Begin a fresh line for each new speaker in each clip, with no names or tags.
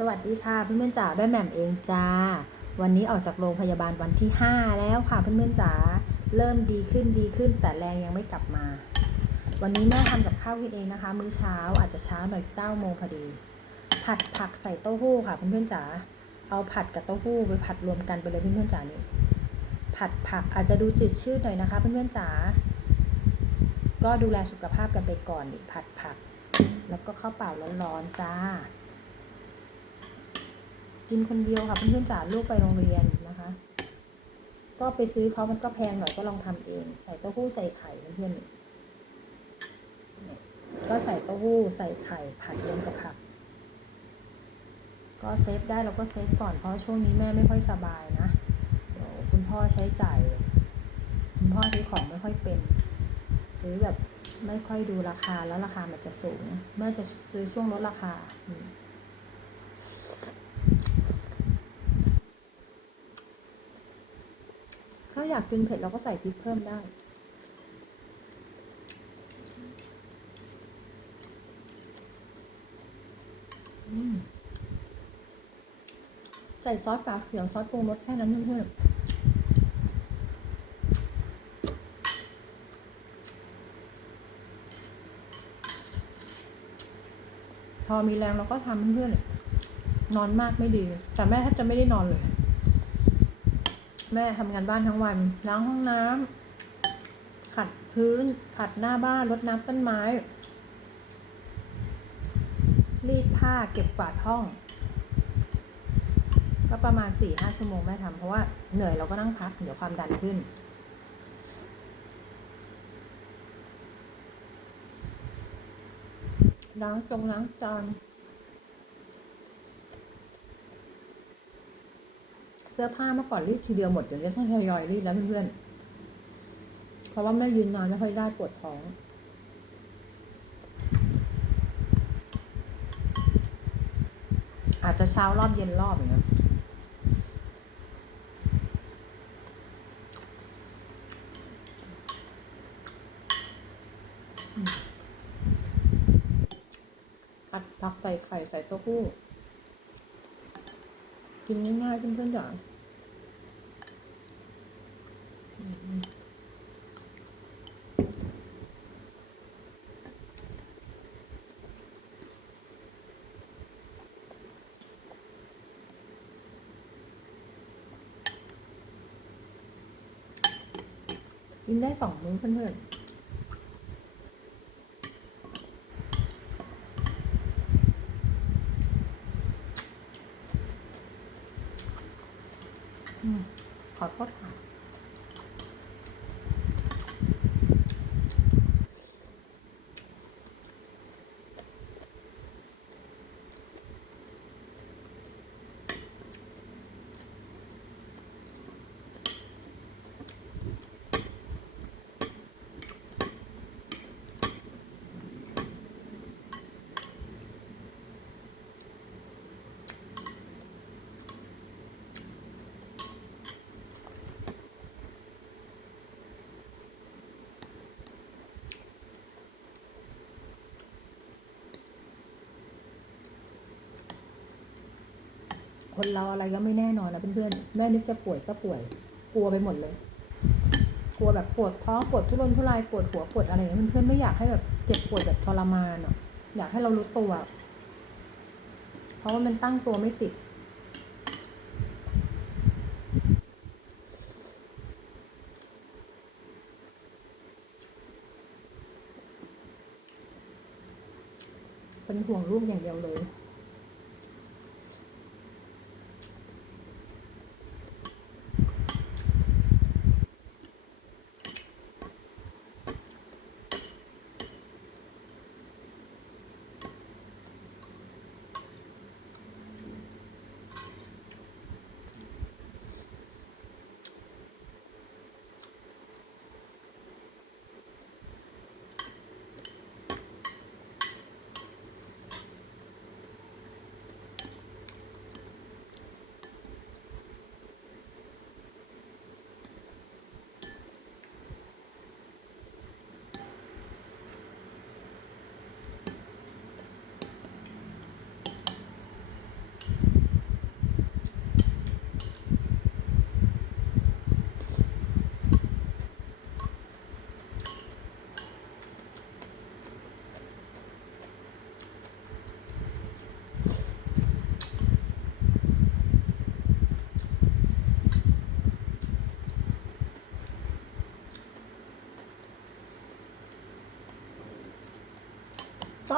สวัสดีค่ะเพื่อนๆจ๋าแม่แหม่มเองจ้า วันนี้ออกจากโรงพยาบาลวันที่ 5 แล้วค่ะเพื่อนๆจ๋าเริ่มดีขึ้นดีขึ้น แต่แรงยังไม่กลับมา วันนี้แม่ทำกับข้าวกินเองนะคะ มื้อเช้าอาจจะช้าหน่อย9โมงพอดี ผัดผักใส่เต้าหู้ค่ะเพื่อนๆจ๋าเอาผัดกับเต้าหู้ไปผัดรวมกันไปเลยเพื่อนๆจ๋านี่ผัดผักอาจจะดูจืดชืดหน่อยนะคะเพื่อนๆจ๋าก็ดูแลสุขภาพกันไปก่อนดิผัดผัก แล้วก็ข้าวเปล่าร้อนๆจ้า กินคนเดียวค่ะเพื่อนๆจ๋าลูกไปโรงเรียนนะคะ ก็ไปซื้อเขามันก็แพงหน่อยก็ลองทำเอง ใส่เต้าหู้ใส่ไข่เพื่อนๆก็ใส่เต้าหู้ใส่ไข่ผัดรวมกับผัก ก็เซฟได้เราก็เซฟก่อนเพราะช่วงนี้แม่ไม่ค่อยสบายนะเดี๋ยวคุณพ่อใช้จ่ายคุณพ่อซื้อของไม่ค่อยเป็น ซื้อแบบไม่ค่อยดูราคาแล้วราคามันจะสูง แม่จะซื้อช่วงลดราคาอืม ถ้าอยากกินเผ็ดเราก็ใส่พริกเพิ่มได้ ใส่ซอสฝาเขียวซอสปรุงรสแค่นั้นเพื่อนพอมีแรงเราก็ทำเพื่อนนอนมากไม่ดี แต่แม่แทบจะไม่ได้นอนเลย แม่ทำงานบ้านทั้งวัน ล้างห้องน้ำขัดพื้น ขัดหน้าบ้านรดน้ำต้นไม้ รีดผ้าเก็บกวาดห้อง ก็ประมาณสี่ห้าชั่วโมงแม่ทำเพราะว่าเหนื่อยเราก็นั่งพัก เดี๋ยวความดันขึ้นล้างจงล้างจาน สื้อผ้าเมื่อก่อนรีดทีเดียวหมดเดี๋ยวนี้ต้องทยอยรีดแล้วเพื่อนๆ เพราะว่าแม่ยืนนานไม่ค่อยได้ปวดท้องอาจจะเช้ารอบเย็นรอบอย่างเงี้ยอัดผักใส่ไข่ใส่เต้าหู้ กินง่ายๆเพื่อนๆจ๋าอืม กินได้สองมื้อเพื่อนๆอืมขอโทษค่ะ คนเราอะไรก็ไม่แน่นอนนะเพื่อนๆแม่นึกจะป่วยก็ป่วย กลัวไปหมดเลย กลัวแบบปวดท้องปวดทุรนทุรายปวดหัวปวดอะไรอย่างเงี้ยเพื่อนๆไม่อยากให้แบบเจ็บปวดแบบทรมานอะอยากให้เรารู้ตัวเพราะว่ามันตั้งตัวไม่ติดเป็นห่วงลูกอย่างเดียวเลย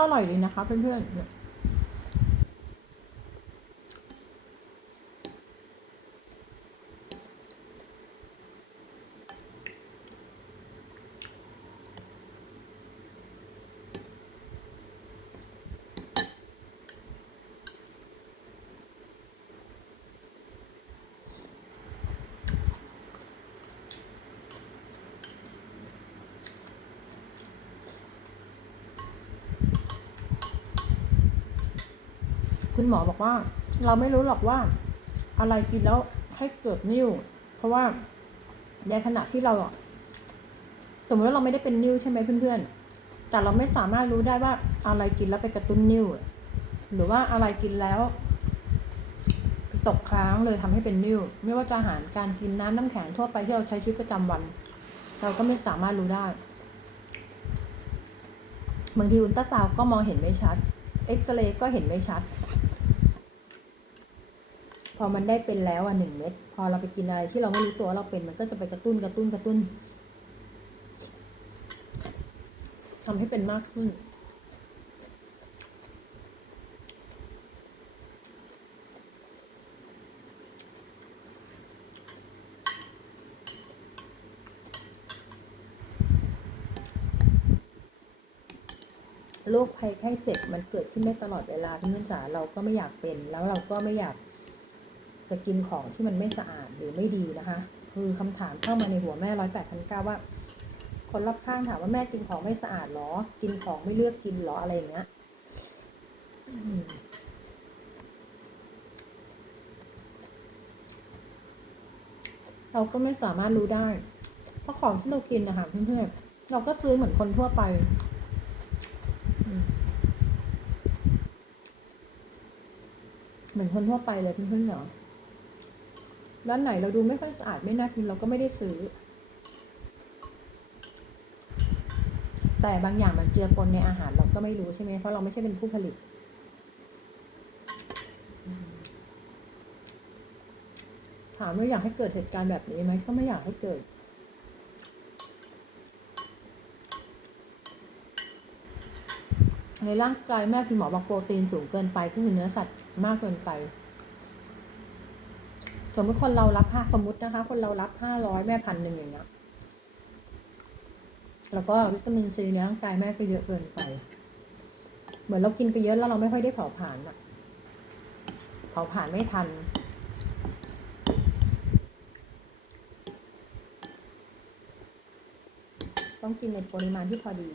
อร่อยเลยนะคะเพื่อนๆ คุณหมอบอกว่า เราไม่รู้หรอกว่า อะไรกินแล้วให้เกิดนิ่ว เพราะว่าในขณะที่เราสมมติว่าเราไม่ได้เป็นนิ่วใช่ไหมเพื่อนๆ แต่เราไม่สามารถรู้ได้ว่าอะไรกินแล้วไปกระตุ้นนิ่ว หรือว่าอะไรกินแล้ว ตกค้างเลยทำให้เป็นนิ่ว ไม่ว่าจะอาหารการกินน้ำน้ำแข็งทั่วไปที่เราใช้ชีวิตประจำวัน เราก็ไม่สามารถรู้ได้ บางทีอุลตราซาวด์ก็มองเห็นไม่ชัด เอ็กซเรย์ก็เห็นไม่ชัด พอมันได้เป็นแล้วอะหนึ่งเม็ดพอเราไปกินอะไรที่เราไม่รู้ตัวเราเป็นมันก็จะไปกระตุ้นกระตุ้นกระตุ้นทำให้เป็นมากขึ้น โรคภัยไข้เจ็บมันเกิดขึ้นได้ตลอดเวลาพี่นุ่นจ๋าเราก็ไม่อยากเป็นแล้วเราก็ไม่อยาก จะกินของที่มันไม่สะอาดหรือไม่ดีนะคะ คือคำถามเข้ามาในหัวแม่ร้อยแปดพันเก้าว่า คนรอบข้างถามว่าแม่กินของไม่สะอาดหรอ กินของไม่เลือกกินหรออะไรอย่างเงี้ยเราก็ไม่สามารถรู้ได้ เพราะของที่เรากินนะคะเพื่อนๆ เราก็ซื้อเหมือนคนทั่วไป เหมือนคนทั่วไปเลยเพื่อนๆเหรอ ร้านไหนเราดูไม่ค่อยสะอาดไม่น่ากินเราก็ไม่ได้ซื้อ แต่บางอย่างมันเจือปนในอาหารเราก็ไม่รู้ใช่ไหมเพราะเราไม่ใช่เป็นผู้ผลิต ถามว่าอยากให้เกิดเหตุการณ์แบบนี้ไหมก็ไม่อยากให้เกิดในร่างกายแม่คุณหมอบอกโปรตีนสูงเกินไปก็คือเนื้อสัตว์มากเกินไป สมมติคนเรารับห้าสมมตินะคะ คนเรารับห้าร้อยแม่พันหนึ่งอย่างเงี้ยแล้วก็วิตามินซีในร่างกายแม่ก็เยอะเกินไป เหมือนเรากินไปเยอะแล้วเราไม่ค่อยได้เผาผลาญอะเผาผลาญไม่ทัน ต้องกินในปริมาณที่พอดี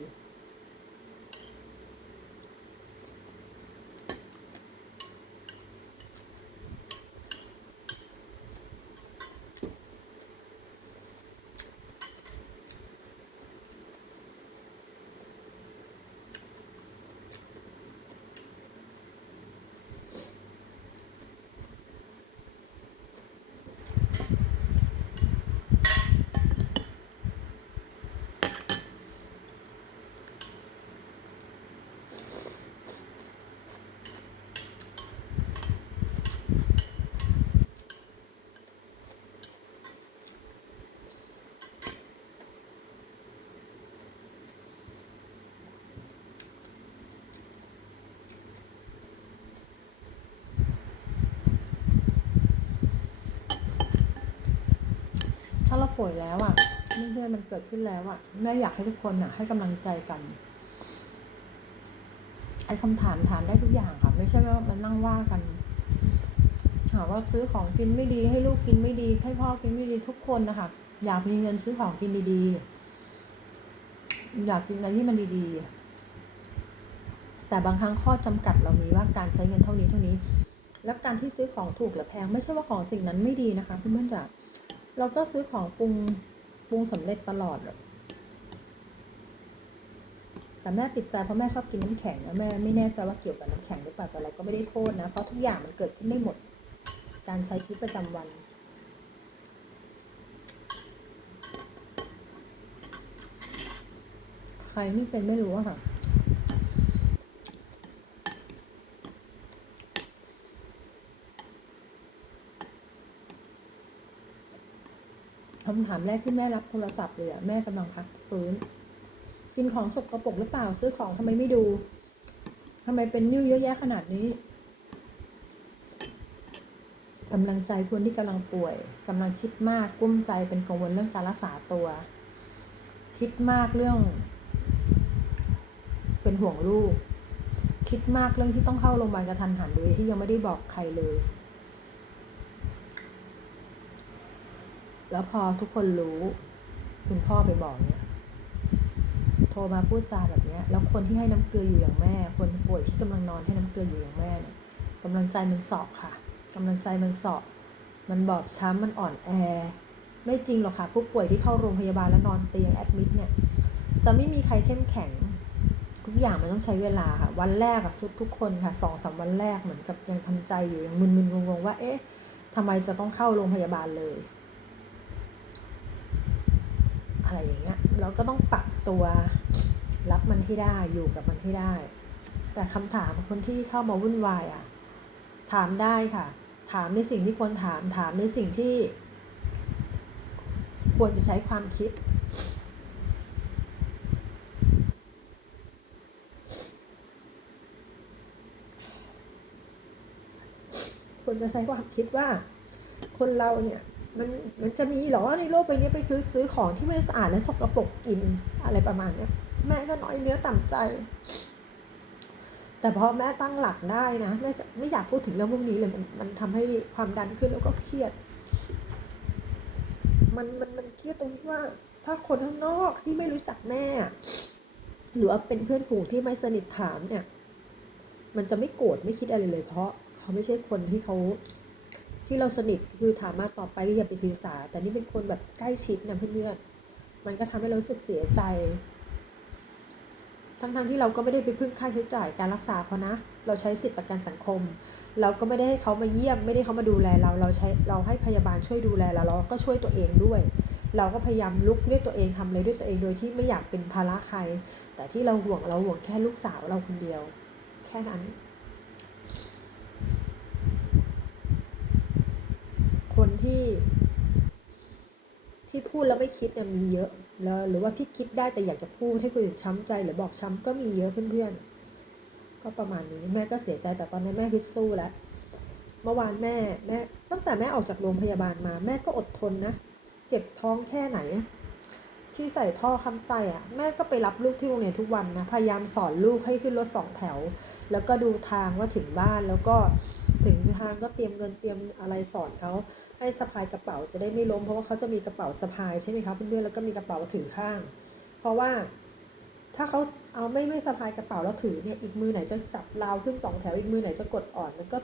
ถ้าเราป่วยแล้วอะเพื่อนๆมันเกิดขึ้นแล้วอะแม่อยากให้ทุกคนอะ ให้กำลังใจกันไอ้คำถามถามได้ทุกอย่างค่ะ ไม่ใช่ว่ามันนั่งว่ากันหาว่าซื้อของกินไม่ดี ให้ลูกกินไม่ดี ให้พ่อกินไม่ดีทุกคนนะคะอยากมีเงินซื้อของกินดีๆ อยากกินอะไรที่มันดีๆ แต่บางครั้งข้อจำกัดเรามีว่าการใช้เงินเท่านี้เท่านี้ แล้วการที่ซื้อของถูกหรือแพง ไม่ใช่ว่าของสิ่งนั้นไม่ดีนะคะเพื่อนๆจ๋า เราก็ซื้อของปรุงปรุงสำเร็จตลอดเลยแต่แม่ติดใจเพราะแม่ชอบกินน้ำแข็งแล้วแม่ไม่แน่ใจว่าเกี่ยวกับน้ำแข็งหรือเปล่าแต่เราก็ไม่ได้โทษนะ เพราะทุกอย่างมันเกิดขึ้นได้หมด การใช้ชีวิตประจำวันใครไม่เป็นไม่รู้อะค่ะ คำถามแรกที่แม่รับโทรศัพท์เลยอะแม่กำลังพักฟื้น กินของสกรปรกหรือเปล่า ซื้อของทำไมไม่ดูทำไมเป็นนิ้วเยอะแยะขนาดนี้กำลังใจคนที่กำลังป่วยกำลังคิดมากกุ้มใจเป็นกังวลเรื่องการรักษาตัว คิดมากเรื่อง เป็นห่วงลูก คิดมากเรื่องที่ต้องเข้าโรงพยาบาลกระทันหันโดยที่ยังไม่ได้บอกใครเลย แล้วพอทุกคนรู้คุณพ่อไปบอกเนี่ยโทรมาพูดจาแบบเนี้ย แล้วคนที่ให้น้ำเกลืออยู่อย่างแม่ คนป่วยที่กำลังนอนให้น้ำเกลืออยู่อย่างแม่เนี่ยกำลังใจมันสอบค่ะกำลังใจมันสอบ มันบอบช้ำมันอ่อนแอ ไม่จริงหรอกค่ะผู้ป่วยที่เข้าโรงพยาบาลแล้วนอนเตียงแอดมิดเนี่ยจะไม่มีใครเข้มแข็งทุกอย่างมันต้องใช้เวลาค่ะ วันแรกอะสุดทุกคนค่ะสองสามวันแรกเหมือนกับยังทำใจอยู่ยังมึนๆงงๆว่า เอ๊ะทำไมจะต้องเข้าโรงพยาบาลเลย อะไรอย่างเงี้ยเราก็ต้องปรับตัวรับมันให้ได้อยู่กับมันให้ได้ แต่คำถามคนที่เข้ามาวุ่นวายอะ ถามได้ค่ะ ถามในสิ่งที่ควรถามถามในสิ่งที่ ควรจะใช้ความคิดควรจะใช้ความคิดว่า คนเราเนี่ย มันมันจะมีหรอในโลกใบนี้ไปคือซื้อของที่ไม่สะอาดและสกปรกกินอะไรประมาณเนี้ยแม่ก็น้อยเนื้อต่ำใจ แต่พอแม่ตั้งหลักได้นะแม่จะไม่อยากพูดถึงเรื่องพวกนี้เลยมันมันทำให้ความดันขึ้นแล้วก็เครียด มันมันมันเครียดตรงที่ว่า ถ้าคนข้างนอกที่ไม่รู้จักแม่ หรือว่าเป็นเพื่อนฝูงที่ไม่สนิทถามเนี่ย มันจะไม่โกรธไม่คิดอะไรเลย เพราะเขาไม่ใช่คนที่เขา ที่เราสนิทคือถามมาต่อไปก็อย่าไปถือสา แต่นี่เป็นคนแบบใกล้ชิดนะเพื่อนๆมันก็ทำให้เราสึกเสียใจ ทั้งๆที่เราก็ไม่ได้ไปพึ่งค่าใช้จ่ายการรักษาเขานะ เราใช้สิทธิประกันสังคม เราก็ไม่ได้ให้เขามาเยี่ยม ไม่ได้เขามาดูแลเรา เราใช้เราให้พยาบาลช่วยดูแลเราเราก็ช่วยตัวเองด้วย เราก็พยายามลุกด้วยตัวเองทำเลยด้วยตัวเองโดยที่ไม่อยากเป็นภาระใคร แต่ที่เราห่วงเราห่วงแค่ลูกสาวเราคนเดียว แค่นั้น คน ที่ ที่พูดแล้วไม่คิดเนี่ยมีเยอะ แล้วหรือว่าที่คิดได้แต่อยากจะพูดให้คนอื่นช้ำใจหรือบอกช้ำก็มีเยอะเพื่อนๆ ก็ประมาณนี้แม่ก็เสียใจแต่ตอนนี้แม่ฮึดสู้แล้ว เมื่อวานแม่แม่ตั้งแต่แม่ออกจากโรงพยาบาลมา แม่ก็อดทนนะ เจ็บท้องแค่ไหน ที่ใส่ท่อคำไตอะ แม่ก็ไปรับลูกที่โรงเรียนทุกวันนะ พยายามสอนลูกให้ขึ้นรถสองแถว แล้วก็ดูทางว่าถึงบ้านแล้วก็ถึงทางก็เตรียมเงินเตรียมอะไรสอนเขา ให้สะพายกระเป๋าจะได้ไม่ล้มเพราะว่าเขาจะมีกระเป๋าสะพายใช่ไหมคะเพื่อนๆแล้วก็มีกระเป๋าถือข้าง เพราะว่าถ้าเขาเอาไม่ไม่สะพายกระเป๋าแล้วถือเนี่ยอีกมือไหนจะจับราวขึ้นสองแถวอีกมือไหนจะกดอ่อนมันก็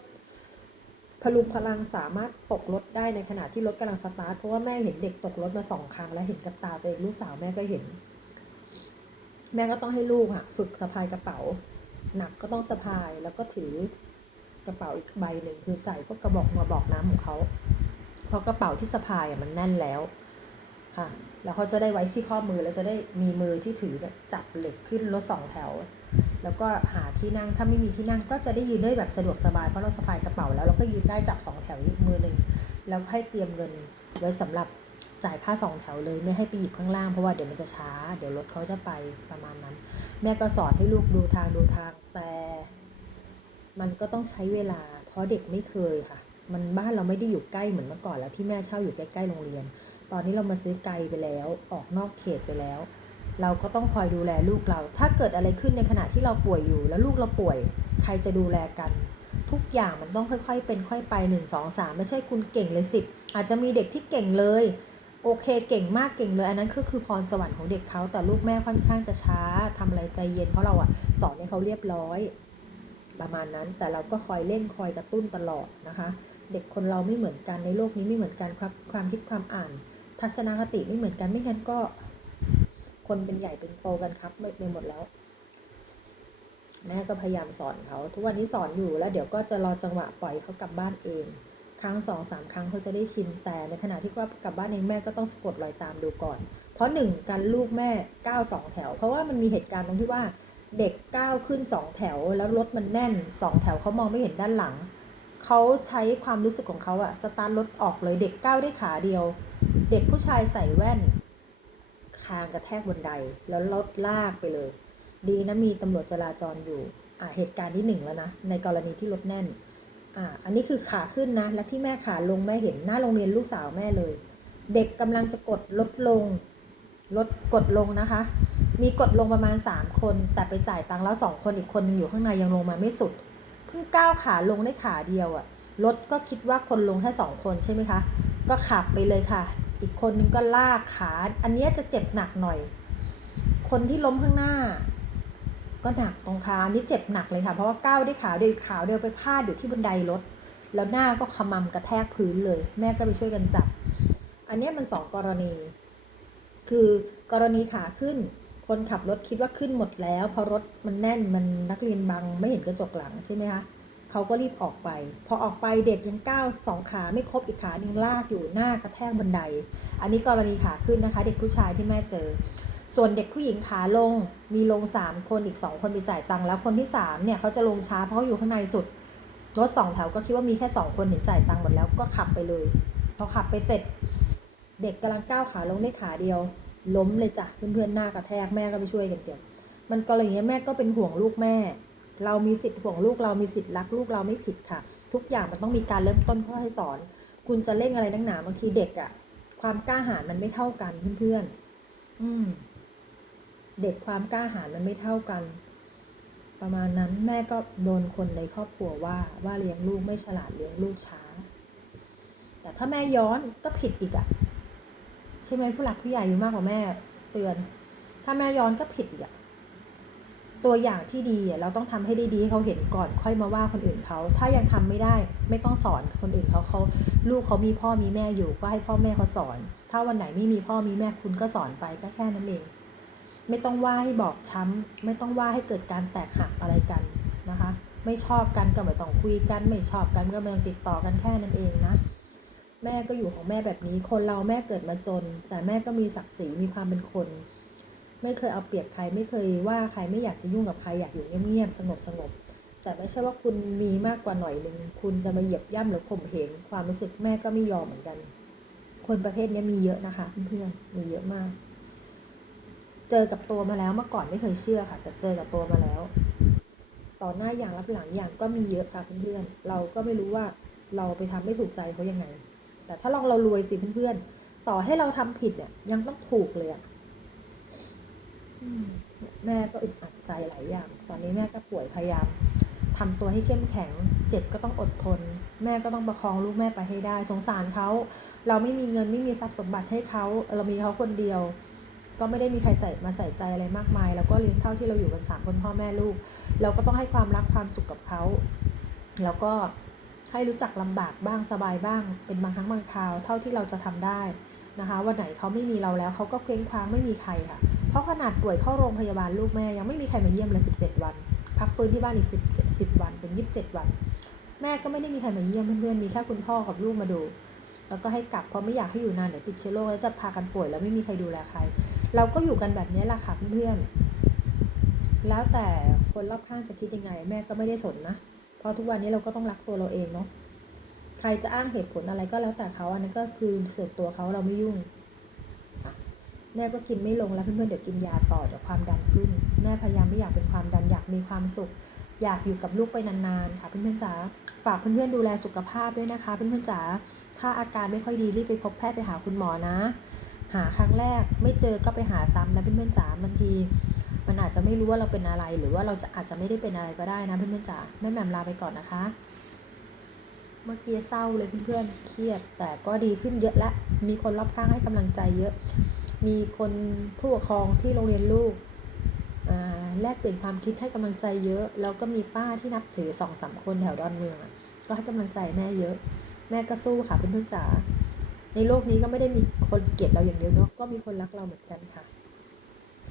พลุงพลังสามารถตกรถได้ในขณะที่รถกำลังสตาร์ทเพราะว่าแม่เห็นเด็กตกรถมาสองครั้งแล้วเห็นกับตาตัวเองลูกสาวแม่ก็เห็น แม่ก็ต้องให้ลูกอะฝึกสะพายกระเป๋า หนักก็ต้องสะพายแล้วก็ถือกระเป๋าอีกใบหนึ่งคือใส่พวกกระบอกมาบอกน้ำของเขา เพราะกระเป๋าที่สะพายมันแน่นแล้วค่ะแล้วเขาจะได้ไว้ที่ข้อมือแล้วจะได้มีมือที่ถือเนี่ยจับเหล็กขึ้นรถสองแถว แล้วก็หาที่นั่งถ้าไม่มีที่นั่งก็จะได้ยืนได้แบบสะดวกสบายเพราะเราสะพายกระเป๋าแล้วเราก็ยืนได้จับสองแถวอีกมือหนึ่งแล้วให้เตรียมเงินไว้สำหรับจ่ายค่าสองแถวเลยไม่ให้ไปหยิบข้างล่างเพราะว่าเดี๋ยวมันจะช้า เดี๋ยวรถเขาจะไปประมาณนั้น แม่ก็สอนให้ลูกดูทางดูทางแต่ มันก็ต้องใช้เวลา เพราะเด็กไม่เคยค่ะ มันบ้านเราไม่ได้อยู่ใกล้เหมือนเมื่อก่อนแล้วที่แม่เช่าอยู่ใกล้ๆโรงเรียน ตอนนี้เรามาซื้อไกลไปแล้ว ออกนอกเขตไปแล้ว เราก็ต้องคอยดูแลลูกเรา ถ้าเกิดอะไรขึ้นในขณะที่เราป่วยอยู่ แล้วลูกเราป่วย ใครจะดูแลกัน ทุกอย่างมันต้องค่อยๆ เป็นค่อยไปหนึ่งสองสามไม่ใช่คุณเก่งเลยสิบอาจจะมีเด็กที่เก่งเลยโอเคเก่งมากเก่งเลย อันนั้นคือคือพรสวรรค์ของเด็กเขาแต่ลูกแม่ค่อนข้างจะช้าทำอะไรใจเย็นเพราะเราอะสอนให้เขาเรียบร้อย ประมาณนั้นแต่เราก็คอยเร่งคอยกระตุ้นตลอดนะคะ เด็กคนเราไม่เหมือนกันในโลกนี้ไม่เหมือนกันครับ ความคิดความอ่าน ทัศนคติไม่เหมือนกันไม่งั้นก็ คนเป็นใหญ่เป็นโตกันครับไม่ไปหมดแล้ว แม่ก็พยายามสอนเขา ทุกวันนี้สอนอยู่แล้ว เดี๋ยวก็จะรอจังหวะปล่อยเขากลับบ้านเอง ครั้งสองสามครั้งเขาจะได้ชินแต่ในขณะที่ว่ากลับบ้านเองแม่ก็ต้องสะกดรอยตามดูก่อน เพราะหนึ่งการลูกแม่ก้าวสองแถว เพราะว่ามันมีเหตุการณ์ตรงที่ว่าเด็กก้าวขึ้นสองแถวแล้วรถมันแน่นสองแถวเขามองไม่เห็นด้านหลัง เขาใช้ความรู้สึกของเขาอะสตาร์ทรถออกเลยเด็กก้าวได้ขาเดียว เด็กผู้ชายใส่แว่น คางกระแทกบนได แล้วรถลากไปเลย ดีนะมีตำรวจจราจรอยู่อ่าเหตุการณ์ที่หนึ่งแล้วนะ ในกรณีที่รถแน่นอ่าอันนี้คือขาขึ้นนะ และที่แม่ขาลงแม่เห็นหน้าโรงเรียนลูกสาวแม่เลย เด็กกำลังจะกดลดลงลดกดลงนะคะ มีกดลงประมาณ 3 คน แต่ไปจ่ายตังค์แล้ว 2 คนอีกคนนึงอยู่ข้างในยังลงมาไม่สุด เพิ่งก้าวขาลงได้ขาเดียวอะรถก็คิดว่าคนลงแค่สองคนใช่ไหมคะ ก็ขับไปเลยค่ะ อีกคนนึงก็ลากขา อันเนี้ยจะเจ็บหนักหน่อย คนที่ล้มข้างหน้า ก็หนักตรงขาอันนี้เจ็บหนักเลยค่ะ เพราะว่าก้าวได้ขาเดียวขาเดียวไปพาดอยู่ที่บันไดรถ แล้วหน้าก็ขมำกระแทกพื้นเลย แม่ก็ไปช่วยกันจับ อันเนี้ยมันสองกรณี คือกรณีขาขึ้น คนขับรถคิดว่าขึ้นหมดแล้วพราะรถมันแน่นมันนักเรียนบังไม่เห็นกระจกหลังใช่ไหมคะเขาก็รีบออกไป พอออกไปเด็กยังก้าวสองขาไม่ครบอีกขาหนึ่งลากอยู่หน้ากระแทกบันได อันนี้กรณีขาขึ้นนะคะ เด็กผู้ชายที่แม่เจอ ส่วนเด็กผู้หญิงขาลงมีลงสามคนอีกสองคนไปจ่ายตังค์แล้วคนที่สามเนี่ยเขาจะลงช้าเพราะเขาอยู่ข้างในสุดรถสองแถวก็คิดว่ามีแค่สองคนเห็นจ่ายตังค์หมดแล้วก็ขับไปเลยพอขับไปเสร็จ เด็กกำลังก้าวขาลงได้ขาเดียว ล้มเลยจ้ะเพื่อนๆหน้ากระแทกแม่ก็ไปช่วยกันเก็บมันกรณีเนี้ยแม่ก็เป็นห่วงลูกแม่ เรามีสิทธิ์ห่วงลูกเรามีสิทธิ์รักลูกเราไม่ผิดค่ะ ทุกอย่างมันต้องมีการเริ่มต้นพ่อให้สอน คุณจะเร่งอะไรนักหนาบางทีเด็กอะความกล้าหาญมันไม่เท่ากันเพื่อนๆอืม เด็กความกล้าหาญมันไม่เท่ากัน ประมาณนั้นแม่ก็โดนคนในครอบครัวว่าว่าเลี้ยงลูกไม่ฉลาดเลี้ยงลูกช้า แต่ถ้าแม่ย้อนก็ผิดอีกอะ ช่ไหมผู้หลักผู้ใหญ่อยู่มากกว่าแม่เตือน ถ้าแม่ย้อนก็ผิดอีกอะตัวอย่างที่ดีเราต้องทำให้ได้ดีให้เขาเห็นก่อนค่อยมาว่าคนอื่นเขา ถ้ายังทำไม่ได้ไม่ต้องสอนคนอื่นเขาเขาลูกเขามีพ่อมีแม่อยู่ก็ให้พ่อแม่เขาสอน ถ้าวันไหนไม่มีพ่อมีแม่คุณก็สอนไปก็แค่นั้นเองไม่ต้องว่าให้บอกช้ำ ไม่ต้องว่าให้เกิดการแตกหักอะไรกันนะคะ ไม่ชอบกันก็ไม่ต้องคุยกัน ไม่ชอบกันก็ไม่ต้องติดต่อกันแค่นั้นเองนะ แม่ก็อยู่ของแม่แบบนี้ คนเราแม่เกิดมาจน แต่แม่ก็มีศักดิ์ศรีมีความเป็นคน ไม่เคยเอาเปรียบใคร ไม่เคยว่าใครไม่อยากจะยุ่งกับใครอยากอยู่เงียบๆสงบสงบแต่ไม่ใช่ว่าคุณมีมากกว่าหน่อยหนึ่งคุณจะมาเหยียบย่ำหรือข่มเหงความรู้สึกแม่ก็ไม่ยอมเหมือนกัน คนประเภทนี้มีเยอะนะคะเพื่อนๆมีเยอะมาก เจอกับตัวมาแล้วเมื่อก่อนไม่เคยเชื่อค่ะ แต่เจอกับตัวมาแล้ว ต่อหน้าอย่างรับหลังอย่างก็มีเยอะค่ะเพื่อนๆเราก็ไม่รู้ว่าเราไปทำไม่ถูกใจเขายังไง แต่ถ้าลองเรารวยสิเพื่อนๆ ต่อให้เราทำผิดเนี่ยยังต้องถูกเลยอะแม่ก็อึดอัดใจหลายอย่าง ตอนนี้แม่ก็ป่วยพยายามทำตัวให้เข้มแข็ง เจ็บก็ต้องอดทน แม่ก็ต้องประคองลูกแม่ไปให้ได้ สงสารเขา เราไม่มีเงินไม่มีทรัพย์สมบัติให้เขา เรามีเขาคนเดียว ก็ไม่ได้มีใครใส่มาใส่ใจอะไรมากมาย แล้วก็เลี้ยงเท่าที่เราอยู่กันสามคนพ่อแม่ลูก เราก็ต้องให้ความรักความสุขกับเขา แล้วก็ ให้รู้จักลำบากบ้างสบายบ้าง เป็นบางครั้งบางคราวเท่าที่เราจะทำได้นะคะ วันไหนเขาไม่มีเราแล้วเขาก็เคว้งคว้างไม่มีใครค่ะ เพราะขนาดป่วยเข้าโรงพยาบาลลูกแม่ยังไม่มีใครมาเยี่ยมเลย17 วัน พักฟื้นที่บ้านอีก10 10วัน เป็น 27 วัน แม่ก็ไม่ได้มีใครมาเยี่ยมเพื่อนๆมีแค่คุณพ่อกับลูกมาดู แล้วก็ให้กลับเพราะไม่อยากให้อยู่นานเดี๋ยวติดเชื้อโรคแล้วจะพากันป่วยแล้วไม่มีใครดูแลใคร เราก็อยู่กันแบบนี้แหละค่ะเพื่อนๆแล้วแต่คนรอบข้างจะคิดยังไง แม่ก็ไม่ได้สนนะ เพราะทุกวันนี้เราก็ต้องรักตัวเราเองเนาะใครจะอ้างเหตุผลอะไรก็แล้วแต่เขาอันนี้นก็คือส่วนตัวเขาเราไม่ยุ่งแม่ก็กินไม่ลงแล้วเพื่อนๆเดี๋ยวกินยาต่อเดี๋ยวความดันขึ้น แม่พยายามไม่อยากเป็นความดันอยากมีความสุข อยากอยู่กับลูกไปนานๆค่ะเพื่อนๆจ๋าฝากเพื่อนๆดูแลสุขภาพด้วยนะคะเพื่อนๆจ๋าถ้าอาการไม่ค่อยดีรีบไปพบแพทย์ไปหาคุณหมอนะ หาครั้งแรกไม่เจอก็ไปหาซ้ำนะเพื่อนๆจ๋าบางที มันอาจจะไม่รู้ว่าเราเป็นอะไร หรือว่าเราจะอาจจะไม่ได้เป็นอะไรก็ได้นะเพื่อนๆจ๋าแม่แหม่มลาไปก่อนนะคะ เมื่อกี้เศร้าเลยเพื่อนๆเครียด แต่ก็ดีขึ้นเยอะละมีคนรอบข้างให้กำลังใจเยอะ มีคนผู้ปกครองที่โรงเรียนลูกอ่าแลกเปลี่ยนความคิดให้กำลังใจเยอะ แล้วก็มีป้าที่นับถือสองสามคนแถวดอนเมืองก็ให้กำลังใจแม่เยอะ แม่ก็สู้ค่ะเพื่อนๆจ๋าในโลกนี้ก็ไม่ได้มีคนเกลียดเราอย่างเดียวเนาะก็มีคนรักเราเหมือนกันค่ะ